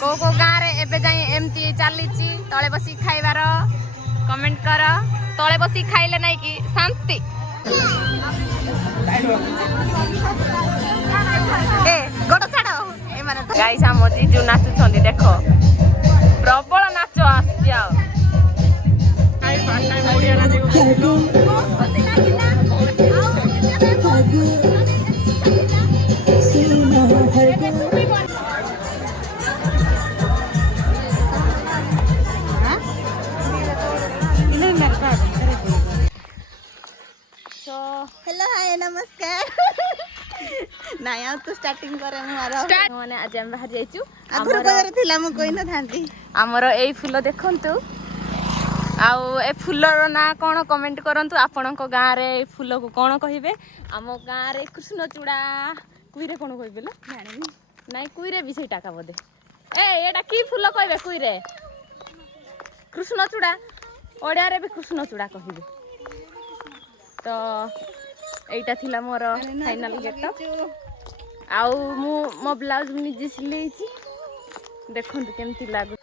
को गाँव रे एबे जाई एमती चली तले बसी खाइबार कमेंट कर तले बसी खाइले नहीं कि शांति ए गोड़ छाड़ ए माने गाइस हम जीजू नाचुछंदी देखो प्रबल नाच आसी आ हेलो हाय नमस्कार नाया तो स्टार्टिंग करे मारो माने आज हम बाहर जाइछु आगुर बजार थिला म कोइ न थांती हमर एई फूल देखंतु आउ ए फूलर ना कौन कमेंट करंतु आपण को गाँ रे ए फूल को कौन कहिबे आम गाँ रे कृष्णचूड़ा कुइरे कौन कहिबे ल जानिनी नाही कुइरे भी सेटा का बोदे ए एटा की फूल कहिबे कुइरे कृष्णचूड़ा ओडिया रे भी कृष्णचूड़ा कहिबे तो एटा थिला मोर फाइनल गेट आउ मु मो ब्लाउज निजे सिलेइची देखंतु केमती लागु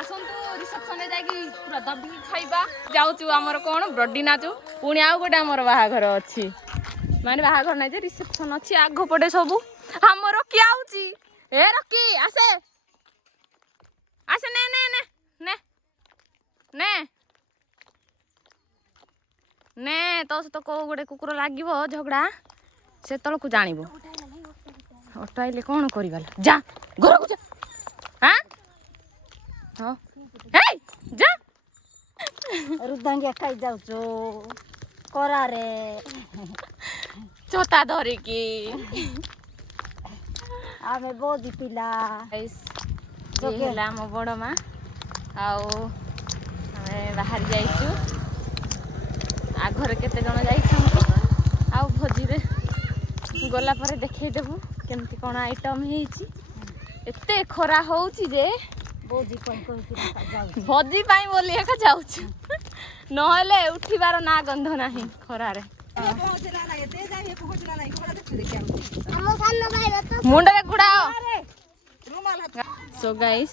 आसंतु रिसेप्शन जाकी पूरा दबी खाइबा जाउचु हमर कोन ब्रडी नाचु पुणी आउ गोटे हमर बाहाघर अछि माने बाहाघर नै जे रिसेप्शन अछि आगो पडे सब हमर की आउची ए रकी आसे आसे ने ने ने ने ने ने तो तो को गोटे कुकुर लागिबो झगड़ा से तल को जानिबो हटाइले कोन करिबाल जा घर को जा हां हां हे जा रुदांगिया खाइ जाउचो कोरा रे छोटा धरे की आमे बोदी पिला गाइस ये हला मो बड़ मा आउ हमें बाहर जाइछु आ घर केते जण जाइछन आउ भोजी रे गोला पर देखै देबु केमती कोन आइटम हेछि एते खरा होउछि जे बोदी कोन कोन जाउ भोजी पाई बोली एका जाउछु नहले उठिबार ना गंध नाही खरा रे मुंडे गुड़ाओ सो गाइस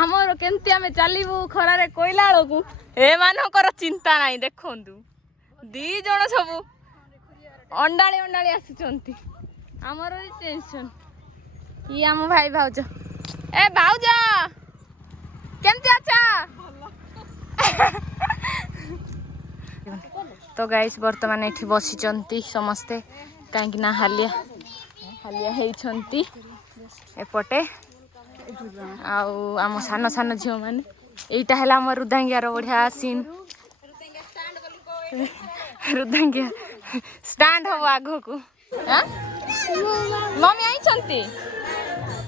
आमर केमती आमे चलीबू खरा रे कोइला लोगु ए मानकर चिंता नाही देखंतु दी जण सब अंडाळी अंडाळी आसीचंती आमर टेंशन ई आम भाई भाउज ए भाउज केमती अच्छा तो गाइस वर्तमान एठी बसिचंती समस्ते काहेकि ना हालिया हालिया हेइछंती एपटे आउ आम सान सान झियो माने एइटा हैला हमर रुदांगियार बढ़िया सीन रुदांगिया स्टैंड हो आगो को हां मम्मी आइछंती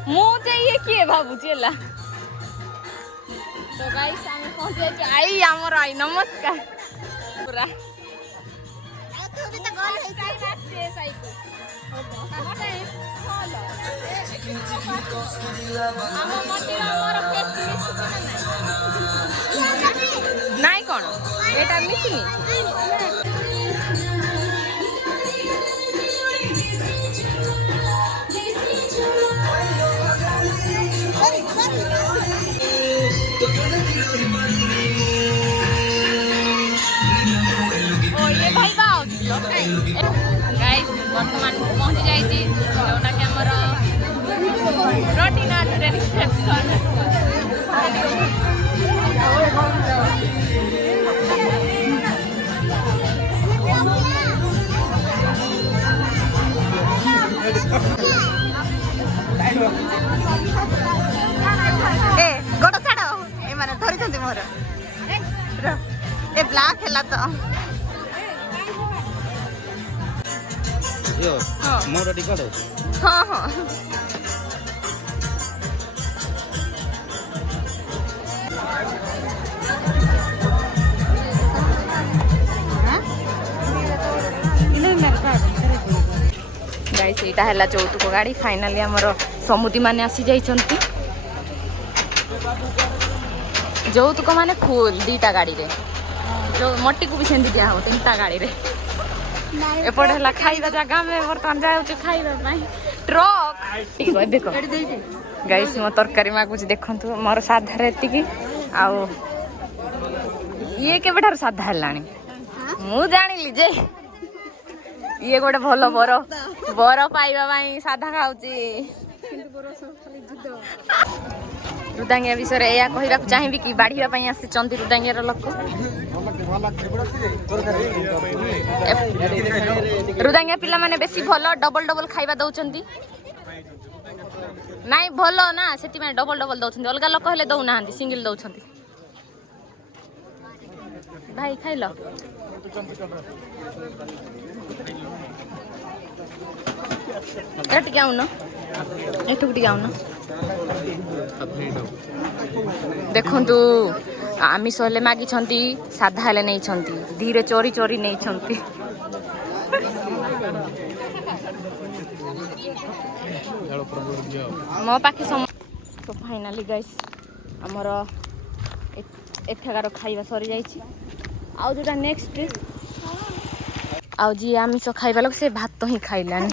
मु जे ये किए भाबु चला तो गाइस आमे पहुंच जाय आई हमर आई नमस्कार पूरा तू भी तो गोल है रास्ते साइको नाई कौन एटा मिसिनी ओ ये भाई बाओ गाइस वर्तमान पहुंची जाइए जोटा कि हमर रोटी नाच रिसेप्शन ए गोड़ छाड़ ए माने धरि छंती मोर ए ब्लैक हैला तो यो मोर टिकट हां हां गाइस एटा हैला चौथुक गाड़ी फाइनली हमर समुदी माने आसी जाइछंती जौतुक माने फुल दीटा गाड़ी रे जो मट्टी को भी सेंदी दिया हो तीनटा गाड़ी रे एपटे हला खाइबा जगह में बर्तन जाउछ खाइबा पई ट्रक देखो गाइस मो तरकारी मागुची देखंतु मोर साधा रे एतिकी आउ ये केबेठार साधा हेलानी मु जानिली जे ये गोटे भल बर बर पाइबा पाई साधा खाउची रुदांगिया विषय रे या कहिबा चाहिबी कि बाढ़िया पाई आसी चंदी रुदांगिया लोक रुदांगिया पिला माने बेसी भल डबल डबल खाइबा दउचंदी नाई भल ना सेति में डबल डबल दउचंदी अलगा लोक हेले दउ नाहंदी सिंगल दउचंदी भाई खाइलो टिके आउन एठुक टिके आउन देखंतु आमिष हेले मागी छंती साधा हेले नहीं छंती धीरे चोरी चोरी नहीं छंती मो पाखे सम तो फाइनाली गाइस हमर एठागार खाइबा सरी जाइछि आउ जोटा नेक्स्ट आउ जी आमिष खाइबा लोक से भात तो ही खाइलानी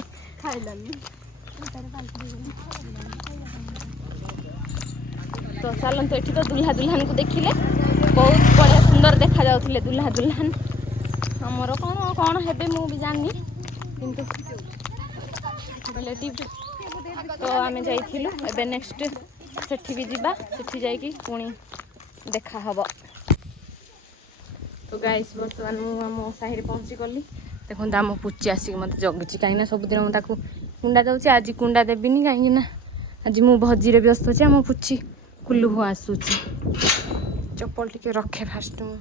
तो चलन तो एठी तो दुल्हा दुल्हन को देखिले बहुत बढ़िया सुंदर देखा जाउथिले दुल्हा दुल्हन हमर कोन कोन हेबे मु भी जाननी किंतु रिलेटिव तो आमे जाइथिलु एबे नेक्स्ट सेठी भी जिबा सेठी जाई कि पुणी देखा हबो तो गाइस बर्तमान मु हम साहिर पहुंची गली देखो आम पुची आसिक मत जगुची कहीं सबुदिन मुझे कुंडा दौची आज कुंडा देविनी कहीं आज मु भजी व्यस्त अच्छे आम पुची कुल्लू हो आसूची चप्पल टिके रखे फास्ट मु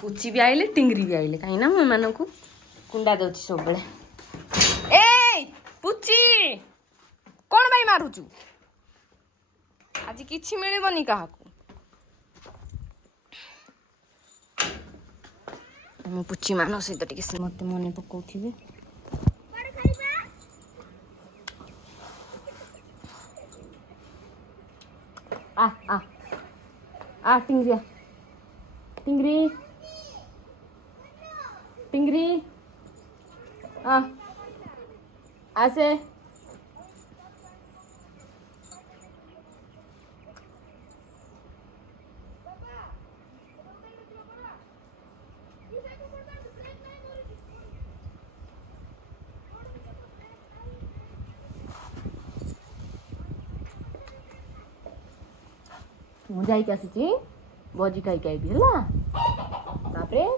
पुची भी आइले टिंगरी भी आइले कहीं मुझे कुंडा दौची सब बेले ए पुची कौन भाई मारुचु आज किछि मिलबनी काहाकू मु पुची मान सहित टिके से मत मन पकाउथिबे आ आ आ टिंगरी टिंगरी टिंगरी आ आसे मु जाइक आसी भजी खाई खाइबी है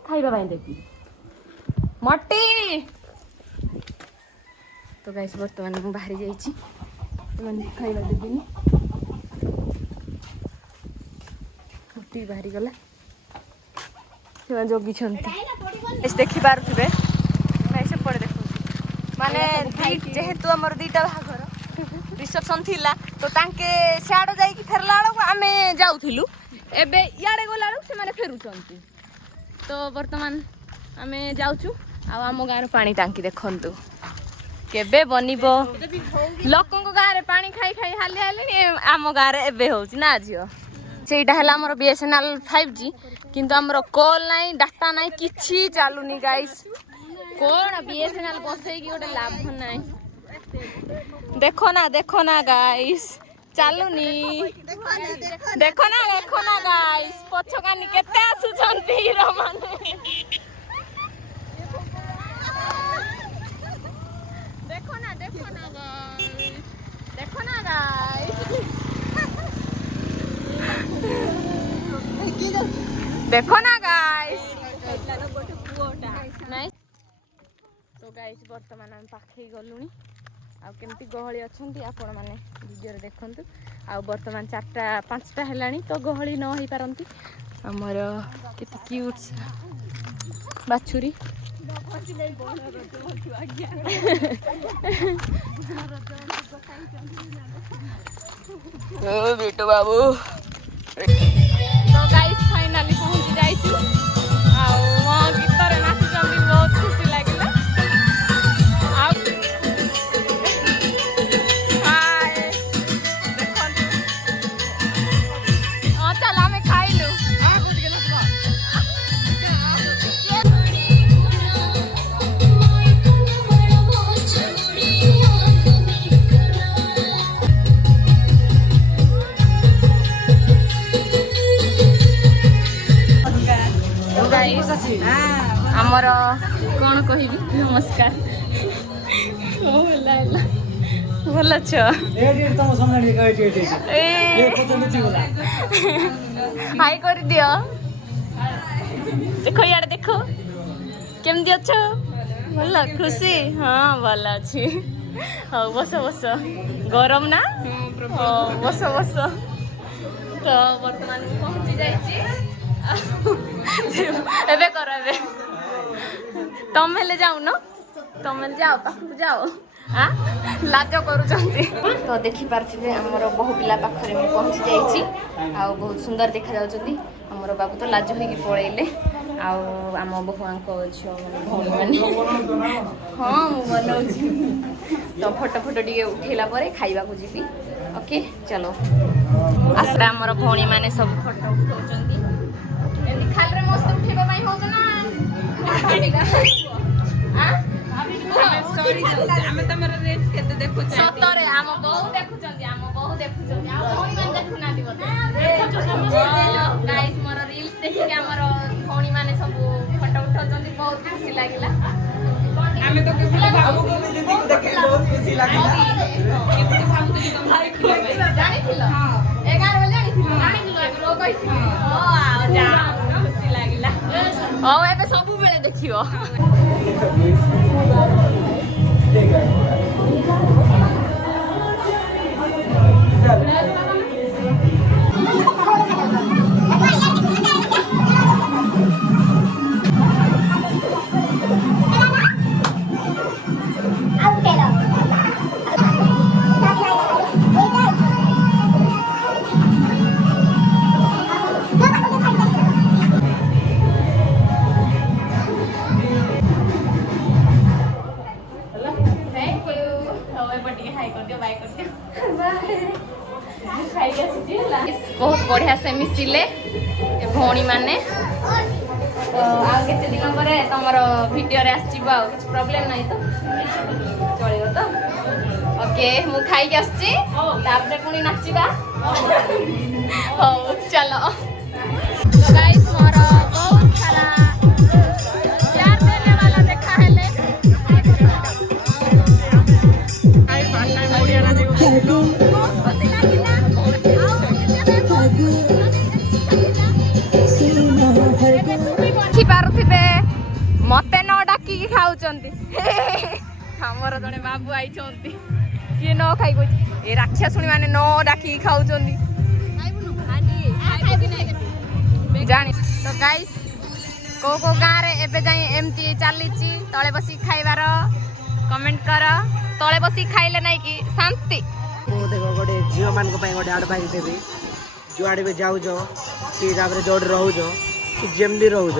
खाइबा देवी मटी तो गाइस बर्तमान मु बाहरी जाइछि खाइबा देविनी मटी बाहरी गला से जगी देखी पारे से पड़े देख माने जेहेतु आमर दीटा बाहाघर रिसेप्शन थिला तो तांके सियाड़ जाइकी फेरला बेलू आमे जाउथिलु एबे इयाड़े गला बेलू से माने फेरुचंती तो वर्तमान आमे जाउछु आ आम गाँव पानी टांकी देखंतु केबे बनिबो लोकन को गाँव रे पानी खाई खाई हाली हाली आम गाँव रे एबे होउची ना जियो सेटा हला हमर बीएसएनएल 5G किंतु हमर कॉल नाही डाटा नाही किछि चालुनी गाइस कोन बीएसएनएल बसई की गोटे लाभ नाही देखो ना गाइस चालुनी देखो ना गाइस पछकानी केते आसुछंती हीरो माने देखो ना गाइस देखो ना गाइस नाइस तो गाइस वर्तमान हम पाखे गलुनी आ केमती गहली अच्छी आपण मैंने वीडियो देखु आ बर्तमान 4टा 5टा है तो गहली न हो पारती आमर केते क्यूट बाछुरी बेटू बाबू तो गाइस फाइनली पहुंची जाइछु आ मो गीतर नाचुचंदी बहुत खुशी लागिला आ हाय देखंतु चल आमे खाइलु आ कुछ के नसबा ହେଲା ହେଲା ଭଲ ଅଛ ହାଇ କରିଦିଅ ଦେଖ ଇଆଡ଼େ ଦେଖ କେମିତି ଅଛ ଭଲ ଖୁସି ହଁ ଭଲ ଅଛି ହଉ ବସ ବସ ଗରମ ନା ହଉ ବସ ବସ ତ ବର୍ତ୍ତମାନ ମୁଁ ପହଞ୍ଚି ଯାଇଛି ଏବେ କର ଏବେ ତମେ ହେଲେ ଯାଉନ ତମେ ଯାଅ ପାଖକୁ ଯାଅ ଲାଜ କରୁଛନ୍ତି ତ ଦେଖିପାରୁଥିବେ ଆମର ବହୁ ପିଲା ପାଖରେ ମୁଁ ପହଞ୍ଚି ଯାଇଛି ଆଉ ବହୁତ ସୁନ୍ଦର ଦେଖାଯାଉଛନ୍ତି ଆମର ବାବୁ ତ ଲାଜ ହେଇକି ପଳେଇଲେ ଆଉ ଆମ ବହୁଆଙ୍କ ଝିଅ ଭଉଣୀମାନେ ହଁ ମୁଁ ବନଉଛି ତ ଫଟୋ ଟିକେ ଉଠେଇଲା ପରେ ଖାଇବାକୁ ଯିବି ଓକେ ଚାଲ ଆସିଲା ଆମର ଭଉଣୀମାନେ ସବୁ ଫଟୋ ଉଠାଉଛନ୍ତି ଏମିତି ଖାଲିରେ ମସ୍ତ ଉଠେଇବା ପାଇଁ ହଉଛି ନା ଆମେ ତମର ରିଲ୍ସ କେତେ ଦେଖୁଛୁ ସତରେ ଆମ ବୋଉ ଦେଖୁଛନ୍ତି ଆମ ବୋଉ ଦେଖୁଛନ୍ତି ଆଉ ଭଉଣୀମାନେ ଦେଖୁନାହାନ୍ତି ବୋଧେ ଗାଇସ୍ ମୋର ରିଲ୍ସ ଦେଖିକି ଆମର ଭଉଣୀମାନେ ସବୁ ଫଟୋ ଉଠାଉଛନ୍ତି ବହୁତ ଖୁସି ଲାଗିଲା ଆମେ ତ ଖୁସି ଜାଣିଥିଲ ଏଗାର ବେଳେ ଜାଣିଥିଲ କହିଥିଲି ଖୁସି ଲାଗିଲା ହଉ ଏବେ ସବୁବେଳେ ଦେଖିବ बहुत बढ़िया से मिसिले भौणी मैंने केते दिन पर तुम भिडियो कुछ प्रॉब्लम नहीं तो चलो तो ओके मु खाई आसपर पुणी नाचवा हाँ चलो तो गाइस मोर बहुत सारा प्यार देने वाला देखा है पारुथिबे मते न डाकी खाउचंती हमर जने बाबू आइचंती जे न खाई कोइ ए राक्षसुणी माने न डाकी खाउचंती जानी तो गाइस को गाँ रे एबे जाई एमती चलीची तळे बसी खाइबार कमेंट कर तळे बसी खाइले नै कि शांति देखो गोटे झील मान गोटे एडवाइस देवी जुआड़े भी जाऊज कि जो रोज कि जमी रोज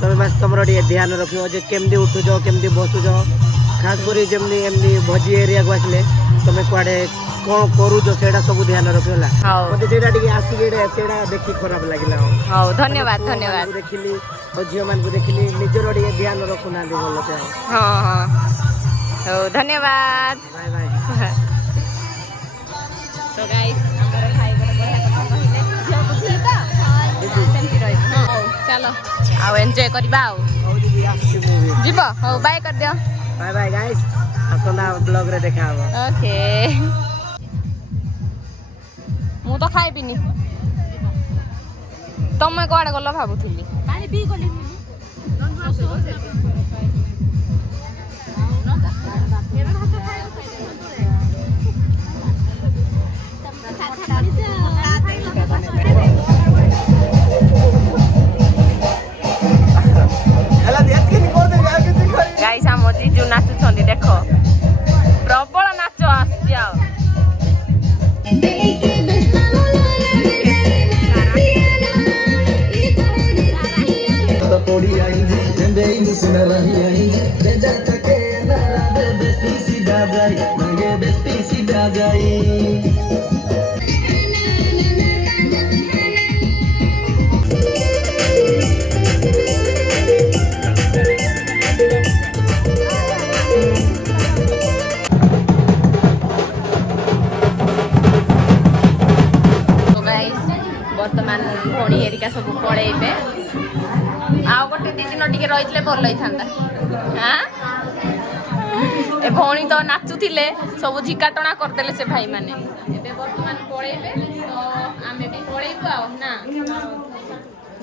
तुम बस तुम ध्यान रख केमती उठुज केमती बसुज खास कर जमी एमती भोजी एरिया को आसले तुम कड़े कौन करुच से सब ध्यान रखला मत आसिक देखी खराब लगे हाँ धन्यवाद धन्यवाद देखिली झील मान देखिली निजर ध्यान रखुना भल से हाँ हाँ हो धन्यवाद बाय बाय तो गाइस हमर भाई बड़ा बढ़िया कथा कहिले झियो बुझिली त सेमती रहि हो चलो आ एन्जॉय करबा आ जीव हो बाय कर दियो बाय बाय गाइस आसना ब्लॉग रे देखा हो ओके मु तो खाइबिनी तमे कोआडे गलो भाबुथिली पानी पी गली गाइस हम जीजू नाचुछंदी देखो प्रबल नाच आसछि आ पड़ी आई बेई सुन रही आई बेजा तके ना दे बेटी सीधा जाई मांगे बेटी सीधा जाई बर्तमान भौणी हेरिका सब पलैबे आउ गोटे दी दिन टिके रही भल होता हाँ ଏ ଭଉଣୀ ତ ନାଚୁଥିଲେ ସବୁ ଝିକାଟଣା କରିଦେଲେ ସେ ଭାଇମାନେ ଏବେ ବର୍ତ୍ତମାନ ପଳେଇବେ ତ ଆମେ ବି ପଳେଇବୁ ଆଉ ନା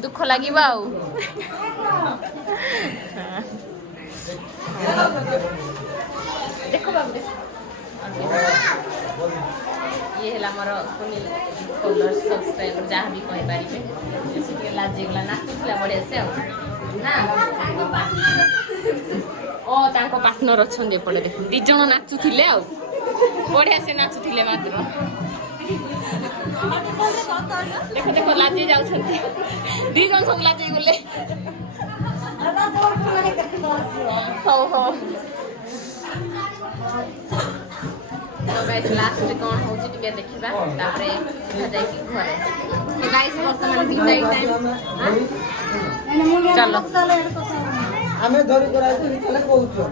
ଦୁଃଖ ଲାଗିବ ଆଉ ଦେଖ ବାବୁ ଦେଖ ଇଏ ହେଲା ମୋର ସୁନୀଲ ଫଲୋଅର୍ସ ସବସ୍କ୍ରାଇବର ଯାହା ବି କହିପାରିବେ ସେ ଟିକେ ଲାଜିଗଲା ନାଚୁଥିଲା ବଢ଼ିଆ ସେ ଆଉ ନା ଓ ତାଙ୍କ ପାର୍ଟନର ଅଛନ୍ତି ଏପଟେ ଦେଖ 2 ଜଣ ନାଚୁଥିଲେ ଆଉ ବଢ଼ିଆ ସେ ନାଚୁଥିଲେ ମାତ୍ର ଦେଖ ଦେଖ ଲାଜେଇ ଯାଉଛନ୍ତି 2 ଜଣ ସବୁ ଲାଜେଇ ଗଲେ ହଉ ହଉ तो गाइस लास्ट कौन होची टिके देखिबा तापरे सीधा जाई घरे तो गाइस वर्तमान विदाई टाइम चलो ଆମେ ଧରି କରାଇଛୁ ତାହେଲେ କହୁଛୁ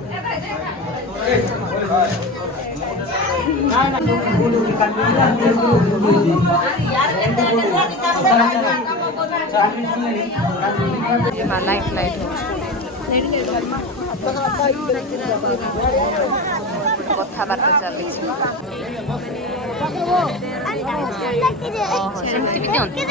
लाइट लाइट कथबार्ता चली सेमती भी दियंती